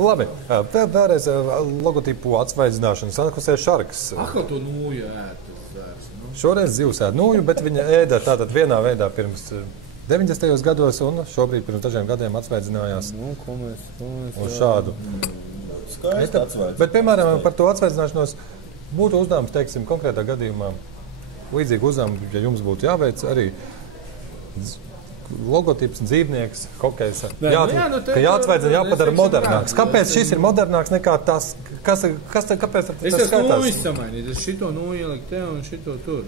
Labi, vēlreiz logotipu atsvaidzināšana. Sankusē Sharks. Atkal to nūju ēd. Šoreiz zivs ēd nūju, bet viņa ēda tātad vienā veidā pirms 90. gados un šobrīd pirms dažiem gadiem atsvaidzinājās uz šādu. Skaisti atsvaidzināšanos. Bet, piemēram, par to atsvaidzināšanos būtu uzdevums, teiksim, konkrētā gadījumā, līdzīgi uzdevumi, ja jums būtu jāveic arī logotips, dzīvnieks, hokejs, jāatsvaidzina, jāpadara modernāks. Kāpēc šis ir modernāks nekā tas? Kāpēc tas skaitās? Es esmu nūju samainīt, es šito nūju ieliku te un šito tur.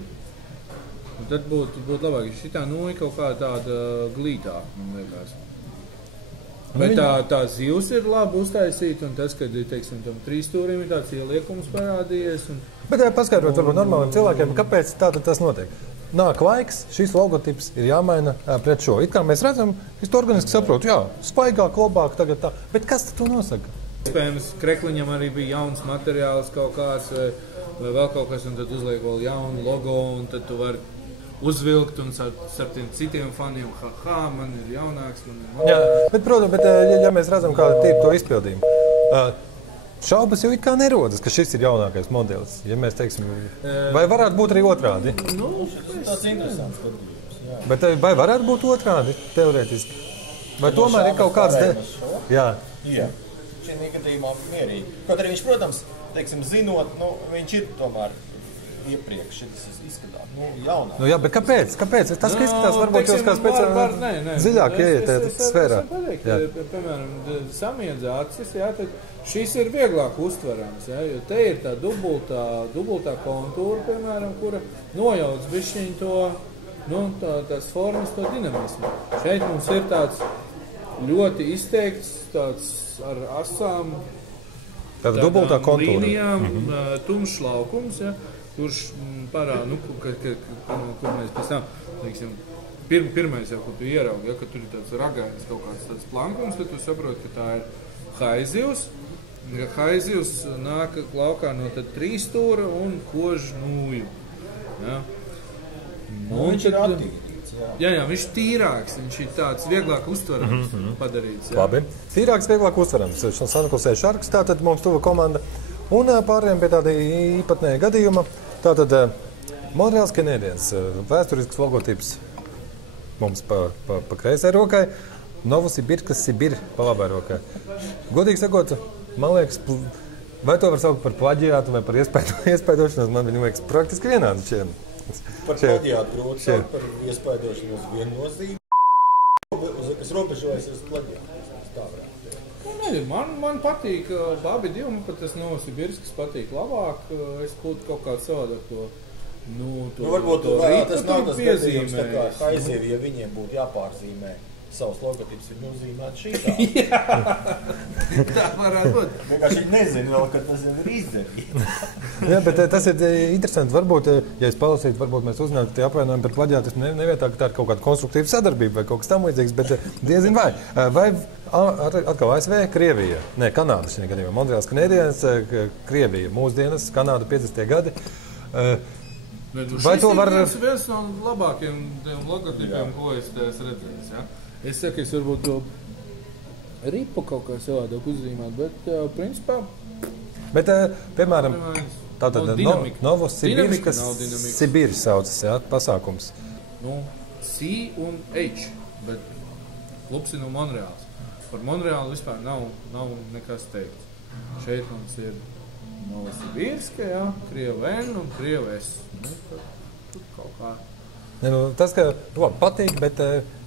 Un tad būtu labāk, ja šitā nūja kaut kā tāda glītāk, man liekas. Bet tā zivs ir labi uztaisīta, un tas, kad, teiksim, tam 3 stūrim ir tāds ieliekums parādījies. Bet paskaidrot varbūt normāliem cilvēkiem, kāpēc tātad tas notiek? Nāk laiks, šis logotips ir jāmaina pret šo. It kā mēs redzam, es to organiski saprotu, jā, svaigāk, labāk tagad tā. Bet kas tad to nosaka? Iespējams, Krekliņam arī bija jauns materiāls kaut kāds vai vēl kaut kas, un tad uzliek vēl jaunu logo, un tad tu vari uzvilkt un starp tiem citiem faniem, man ir jaunāks, man ir... Jā, bet, protams, ja mēs redzam, kāda ir to izpildījumu, šaubas jau it kā nerodas, ka šis ir jaunākais modelis, ja mēs teiksim, vai varētu būt arī otrādi? Tas ir interesants skatījums, jā. Bet vai varētu būt otrādi, teorētiski? Vai tomēr ir kaut kāds... Jā. Šī gadījumā mierīgi. Kaut arī viņš, protams, teiksim, zinot, viņš ir tomēr iepriekš, šis izskatās, jaunāk. Jā, bet kāpēc? Tas, ka izskatās, varbūt jūs kāds pēc dziļāk ieiet sfērā. Piemēram, samiedza acis, jā, tad šis ir vieglāk uztverams, jā, jo te ir tā dubultā kontūra, piemēram, kura nojauc bišķiņ to, tās formas, to dinamismu. Šeit mums ir tāds ļoti izteikts, tāds ar asām, dubultā kontūra. Līnijām, tumšs laukums, ja, kurš parāda, kur mēs pēc tam, teiksim, pirmais jau, kur tu ieraugi, ja, ka tur ir tāds ragainis kaut kāds tāds plankums, tad tu saproti, ka tā ir haizivs. Haizivs nāk laukā no tad 3 stūra un kož nūju. Ja. Viņš ir attīrīts, jā, viņš ir tīrāks, viņš ir tāds vieglāk uztverams padarīts. Jā. Labi. Tīrāks, vieglāk uztverams. Sankusē Sharks, tātad mums tuva komanda. Un pārējiem pie tāda īpatnēja gadījuma. Tātad Montreals Canadiens, vēsturisks logotips mums pa kreisai rokai, Novosibirska Sibir pa labai rokai. Godīgi sakot, man liekas, vai to var saukt par plaģiātu vai par iespaidošanos, man viņu liekas praktiski vienādi šiem. Par plaģiātu grūti saukt, par iespaidošanos viennozīmi, kas robežojas uz plaģiātu. Tā varētu. Man patīk abi divi, man pat tas Novosibirskas patīk labāk, es būtu kaut kāds savādāk to varbūt tas nav tas gadījums, tā kā haizievi, ja viņiem būtu jāpārzīmē savus logotips, viņi uzzīmētu šitā. Tā varētu būt. Vienkārši viņi nezina vēl, ka tas ir izdarīts. Jā, bet tas ir interesanti. Varbūt, ja es palasītu, varbūt mēs uzzinātu, ka tie apvainojumi par plaģiātismu nevietā, ka tā ir kaut kāda konstruktīva sadarbība vai kaut kas tam līdzīgs, bet diezin vai. Vai atkal ASV, Krievija, Kanāda šajā gadījumā, Montreals Canadiens, Krievija, mūsdienas, Kanāda 50. gadi. Vai to var... Šis ir viens no labākiem logotipiem, ko es redzēju. Ja? Es saku, es varbūt to ripu kaut kā savādāk uzzīmēt, bet principā... Bet, piemēram, tātad Novosibirskas Sibirs saucas, jā, pasākums. C un H, bet klubs ir no Monreāls. Par Monreālu vispār nav nekas teikts. Šeit mums ir Novosibirska, jā, Krievu N un Krievu S. Tur kaut kā. Tas, ka patīk, bet,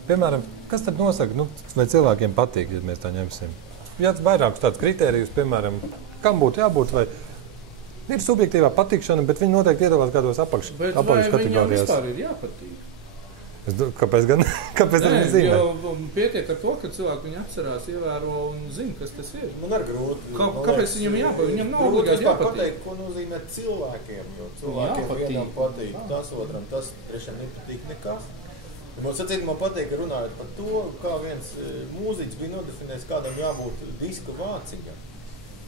piemēram, kas tad nosaka, vai cilvēkiem patīk, ja mēs tā ņemsim? Jā, vairākus tādus kritērijus, piemēram, kam būtu jābūt, vai ir subjektīvā patikšana, bet viņi noteikti iedalās kādos apakš kategorijās. Bet vai viņam vispār ir jāpatīk? Kāpēc gan? Kāpēc tad viņi zīmē? Jo pietiek ar to, ka cilvēki viņu atcerās, ievēro un zina, kas tas ir. Man ir grūti. Kāpēc viņam jāpatīk? Viņam nav obligāti jāpatīk. Pateikt, ko nozīmē cilvēkiem, jo cilvēkiem vienam patīk tas, otram tas, trešam nepatīk nekas. Man patīk runājot par to, kā viens mūziķis bija nodefinējis, kādam jābūt diska vāciņam.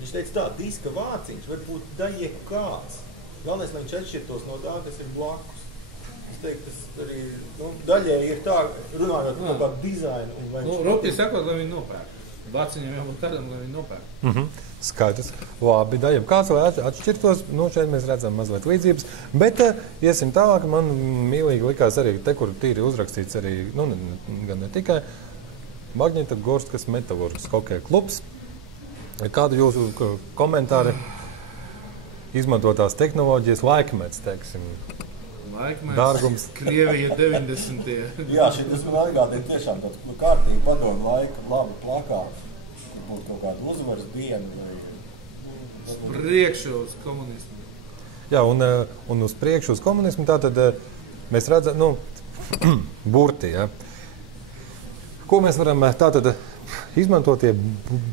Viņš teica tā, diska vāciņš var būt daļiek kāds. Galvenais, lai viņš atšķirtos no tā, kas ir blakus. Es teiktu, tas arī daļai ir tā, runājot par dizainu. Rupji sakot, lai viņi nopērk. Vāciņiem jābūt tādam, lai viņi nopērk. Skaidrs. Labi, Dajam, kāds lai atšķirtos, šeit mēs redzam mazliet līdzības, bet iesim tālāk, man mīlīgi likās arī te, kur tīri uzrakstīts arī, gan ne tikai Magnitogorskas Metalurgas hokeja klubs. Kādu jūsu komentāri izmantotās tehnoloģijas laikmets, teiksim? Laikmets, dārgums. Krievija 90. Jā, šitas man atgādina tiešām tāds kārtīgi padomu laika labi plakāti. Būtu kaut kāda uzvaras diena. Priekšu uz komunismu. Jā, un uz priekšu uz komunismu tātad mēs redzam, burti, ja. Ko mēs varam tātad izmantotie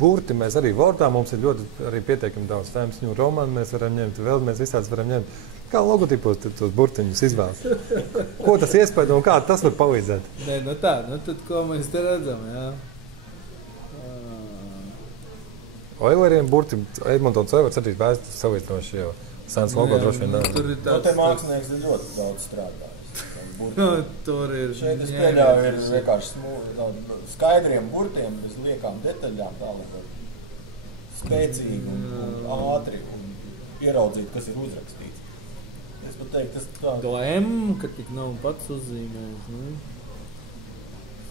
burti, mēs arī Wordā, mums ir ļoti arī pietiekami daudz Times New Roman, mēs varam ņemt, vēl mēs visāds varam ņemt. Kā logotipos tos burtiņus izvēlas? Ko tas iespēja un kā tas var palīdzēt? Nē, tad ko mēs te redzam, jā. Oileriem burti, Edmontons Oilers arī vēst salīdzinoši jau. Sens logo droši vien nav. Tur ir tāds... te mākslinieks ir ļoti daudz strādājis. Tur ir... Šeit es pieļauju ir vienkārši skaidriem burtiem, bez liekām detaļām, tālāk spēcīgi un ātri un ieraudzīt, kas ir uzrakstīts. Es pat teiktu, tas tā... To M, ka tik nav pats uzzīmējis, ne?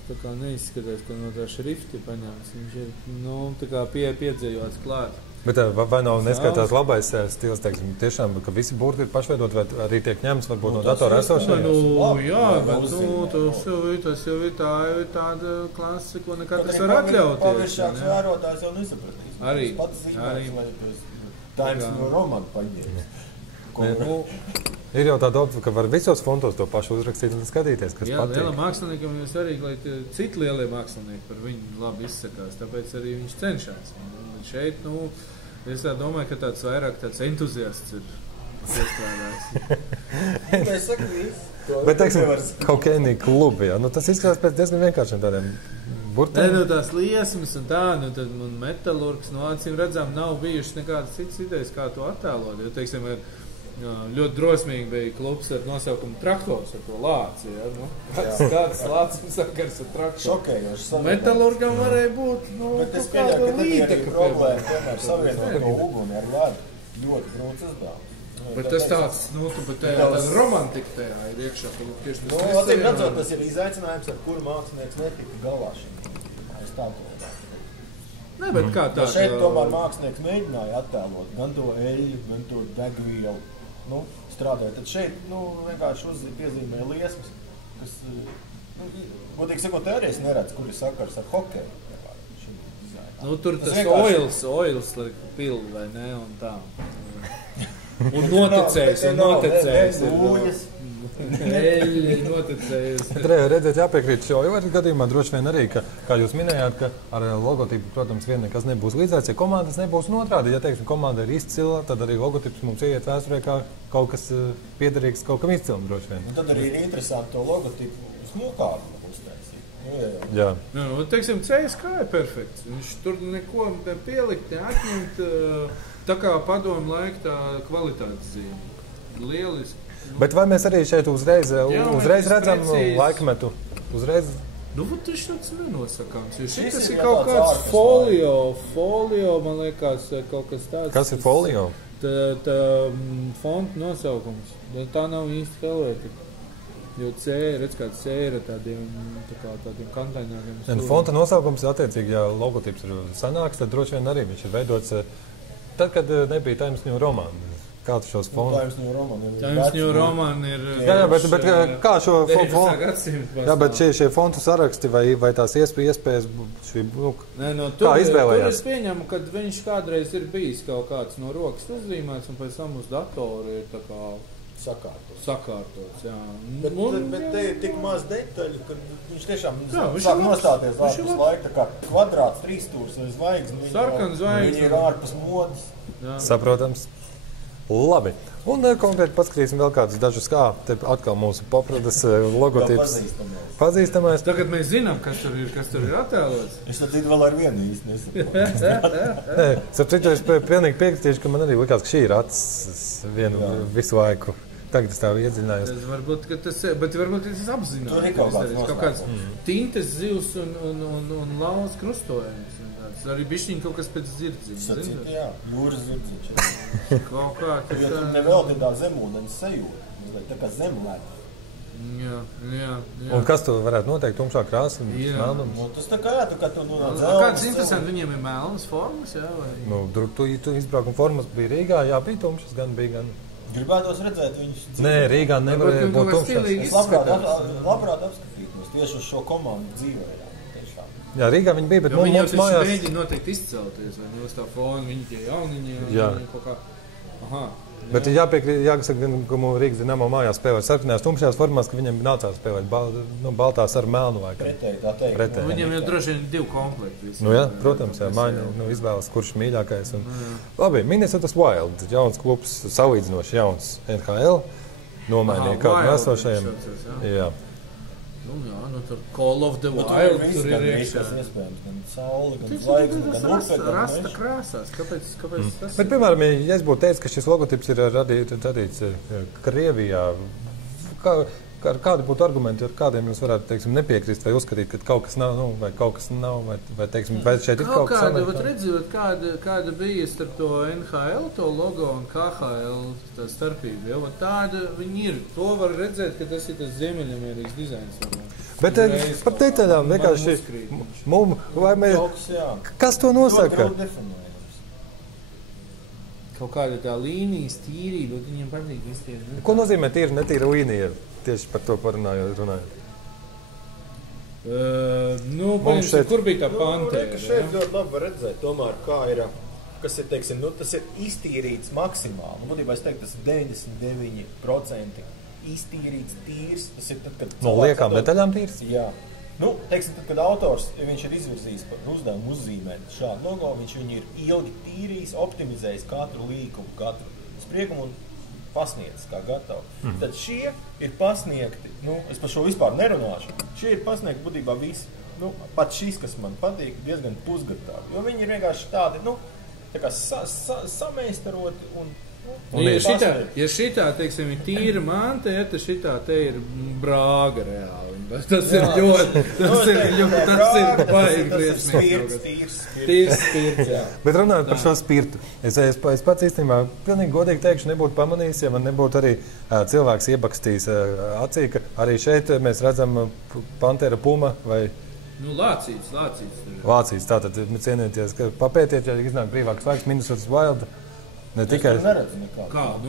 Tā kā neizskatās, ka no tā šrifti paņēmis. Viņš ir, tā kā piedzējots klāt. Bet vai nav neskatās labais stils, teiksim, tiešām, ka visi burti ir pašveidot, vai arī tiek ņemts varbūt no datora esošajiem? Jā, bet tas jau ir tāda klase, ko nekad tas var atļauties. Paviršāks vērotājs jau nesapratīs. Arī. Pats zīmēs, lai Times New Roman paņēmis. Ir jau tāda opcija, ka var visos fontos to pašu uzrakstīt un skatīties, kas jā, patīk. Jā, lielam māksliniekam ir svarīgi, lai citi lielie mākslinieki par viņu labi izsakās, tāpēc arī viņš cenšas. Un šeit, es domāju, ka tāds vairāk tāds entuziasts ir iestrādājis. Es saku visu. Bet, teiksim, hokeja klubi, jā, tas izskatās pēc diezgan vienkāršiem tādiem burtiem. Tās liesmas un tā, tad Metalurgs, acīm redzām, nav bijušas nekādas citas idejas, kā to attēlot. Jo, teiksim, ļoti drosmīgi bija klubs ar nosaukumu Traktors, ar to lāci. Ja? Kāds lācis sakars ar Traktoru? Šokējoši. Metalurgam varēja būt kaut kāda līteka problēma, tomēr savienot to uguni ar ledu. Ļoti grūts uzdevums. Bet tas tāds, tāda romantika tajā ir iekšā. Acīm redzot, tas ir izaicinājums, ar kuru mākslinieks netika galā šim. Es tā to. Ne, bet kā tā? Šeit tomēr mākslinieks mēģināja attēlot gan to eļļu, gan to degvielu. Strādāja. Tad šeit vienkārši piezīmēja liesmas, kas, godīgi sakot, arī es neredzu, kur ir sakars ar hokeju. Tur tas oils pil vai ne, un tā. Un noticējis. Eļļi noticējis. Redzēt, jāpiekrīt šo Oileru gadījumā droši vien arī, ka, kā jūs minējāt, ka ar logotipu, protams, vien nekas nebūs līdzēts, ja komandas nebūs un otrādi. Ja, teiksim, komanda ir izcila, tad arī logotips mums ieiet vēsturē kā kaut kas piederīgs kaut kam izcilam droši vien. Un tad arī ir interesanti to logotipu smukāku uztaisīt. Jā. Teiksim, CSK ir perfekts. Viņš tur neko pielikt, atņemt, tā kā padomu laika tā kvalitātes zīme. Lieliski. Bet vai mēs arī šeit uzreiz redzam laikmetu? Uzreiz? Tas tāds nenosakāms. Šis ir kaut kāds folio, man liekas, kaut kas tāds. Kas ir folio? Tā fonta nosaukums. Tā nav īsti helvētika. Jo redz, kāds C ir tādiem kantaināriem. Fonta nosaukums attiecīgi, ja logotips ir sanāks, tad droši vien arī viņš ir veidots tad, kad nebija Times New Roman. Kā tu šos fontus? Times New Roman ir... Jā, bet kā šo fontu? Jā, bet šie fontu saraksti vai tās iespējas, kā izvēlējās? Tur es pieņemu, ka viņš kādreiz ir bijis kaut kāds no rokas uzzīmēts un pēc tam uz datoru ir tā kā... Sakārtots, jā. Bet te ir tik maz detaļu, ka viņš tiešām sāk nostāties ārpus laika, tā kā kvadrāts, trīsstūrs vai zvaigzne. Sarkan zvaigzne. Viņi ir ārpus modas. Saprotams. Labi. Un konkrēti paskatīsim vēl kādus dažus, kā te atkal mūsu popradas logotips. Pazīstamais. Tagad mēs zinām, kas tur ir attēlots. Es tad citu vēl ar vienu īsti nesaprotu. Citu es pilnīgi piekritīšu, ka man arī likās, ka šī ir acis visu laiku. Tagad es tā iedziļinājos. Varbūt tas apzināts. Tur ir kaut kāds tintes zivs un lauz krustojums. Tas arī bišķiņ kaut kas pēc zirdziņa. Jā, jūras zirdziņš. Kaut kā. Jo tur nevēl tā zemūdens sajūta. Tā kā zemlēta. Jā. Un kas tu varētu noteikt? Tumšā krāsa un melnums? Nu, tas tā kā jā, tu kā tu nonāc Kāds interesanti, viņiem ir melnas formas, jā? Vai? Nu, tu izbraukuma formas bija Rīgā, jā, bija tumšas, gan bija gan... Gribētos redzēt viņus. Nē, Rīgā nevarēja būt tumšas. Es labprāt apskatītos tieši uz šo komandu dzīvē. Jā, Rīgā viņi bija, bet mums mājās... Viņi mēģina noteikti izcelties, vai ne uz tā fona, viņi tie jauniņi, viņi kaut kā... Aha. Bet jāpiekrīt, jāsaka, ka Rīgas Dinamo mājās spēlē sarkanās tumšajās formās, ka viņiem nācās spēlēt baltās ar melnu vai kā. Pretēji. Viņiem jau droši vien 2 komplekti. Nu jā, protams, jā, maiņa izvēlas, kurš mīļākais. Labi, Minnesota Wild, jauns klubs, salīdzinoši jauns NHL, nomainīja kādu esošajiem. Jā. Nu jā, tur Call of the Wild, tur ir iekšā. Gan saule, gan zvaigznes, gan upe, gan rasta krāsās. Kāpēc tas Bet, piemēram, ja es būtu teicis, ka šis logotips ir radīts Krievijā, kādi būtu argumenti, ar kādiem jūs varētu, teiksim, nepiekrist vai uzskatīt, ka kaut kas nav, vai kaut kas nav, vai teiksim, vai šeit ir kaut kas samērā? Redzot, kāda bija starp to NHL, to logo un KHL tā starpība, jo tāda viņi ir. To var redzēt, ka tas ir tas Ziemeļamerikas dizains. Bet par detaļām vienkārši vai mēs, kas to nosaka? Kaut kāda tā līnijas tīrība, viņiem patīk izties. Ko nozīmē tīra, netīra līnija? Tieši par to runājot. Kur bija tā pantēra? Šeit ļoti labi var redzēt, tomēr, kā ir, kas ir, teiksim, tas ir iztīrīts maksimāli. Būtībā es teiktu, tas ir 99% iztīrīts, tīrs. Tas ir tad, kad... No liekām detaļām tīrs? Jā. Teiksim, tad, kad autors, viņš ir izvirzījis par uzdevumu uzzīmēt šādu logo, viņš viņu ir ilgi tīrījis, optimizējis katru līkumu, katru spriekumu un pasniedz kā gatavu. Tad šie ir pasniegti, es par šo vispār nerunāšu, šie ir pasniegti būtībā visi, pat šis, kas man patīk, diezgan pusgatavi, jo viņi ir vienkārši tādi, tā kā sameistaroti un ja šitā, teiksim, ir tīra mante, ja tad šitā te ir brāga reāli. Tas ir ļoti, tas ir baigi briesmīgi. Tīrs spirts, jā. Bet runājot par šo spirtu, es pats īstenībā pilnīgi godīgi teikšu, nebūtu pamanījis, ja man nebūtu arī cilvēks iebakstījis acī, ka arī šeit mēs redzam Pantera Puma vai... Lācīts. Lācīts, tātad cienīties, ka papētiet, ja iznāk brīvāks laiks, Minnesota Wild. Ne tikai es neredzu nekādu. Kā?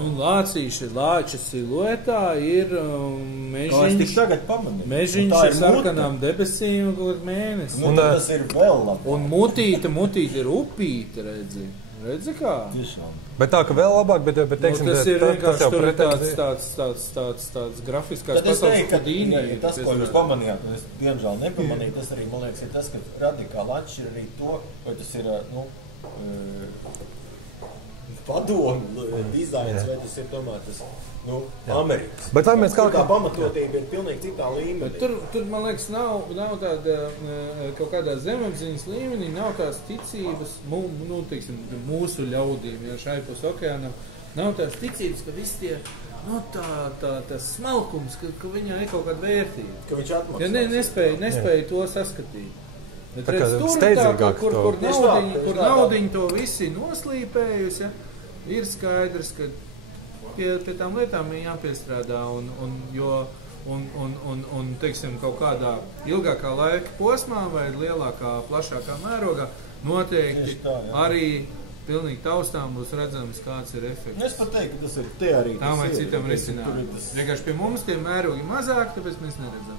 Lāča siluetā ir mežiņš. Mežiņš ar sarkanām debesīm un kaut mēnesi. Tas ir vēl labāk. Un mutīte ir upīte, redzi kā? Tiešām. Bet tā, ka vēl labāk, bet teiksim, tas ir vienkārši tur ir tāds grafiskās pasaules kodīnī. Tas, ko jūs pamanījāt, un es diemžēl nepamanīju, tas arī, man liekas, ir tas, ka radikāli atšķir arī to, vai tas ir, padomu dizains, vai tas ir tomēr tas, Amerikas. Bet vai mēs kaut kā pamatotība ir pilnīgi citā līmenī. Bet tur, man liekas, nav tāda, kaut kādā zemapziņas līmenī, nav tās ticības, teiksim, mūsu ļaudīm, ja šai pus okeānam, nav tās ticības, ka visi tie, tas smalkums, ka viņā ir kaut kāda vērtība. Ka viņš atmaksās. Ja nespēja to saskatīt. Bet redz, tur kur naudiņu to visi noslīpējusi, ja, ir skaidrs, ka pie tām lietām ir jāpiestrādā un teiksim, kaut kādā ilgākā laika posmā vai lielākā, plašākā mērogā noteikti arī pilnīgi taustām būs redzams, kāds ir efekts. Es pat teiktu, ka tas ir te arī. Tā vai citam risinājumam. Vienkārši pie mums tie mērogi mazāk, tāpēc mēs neredzam.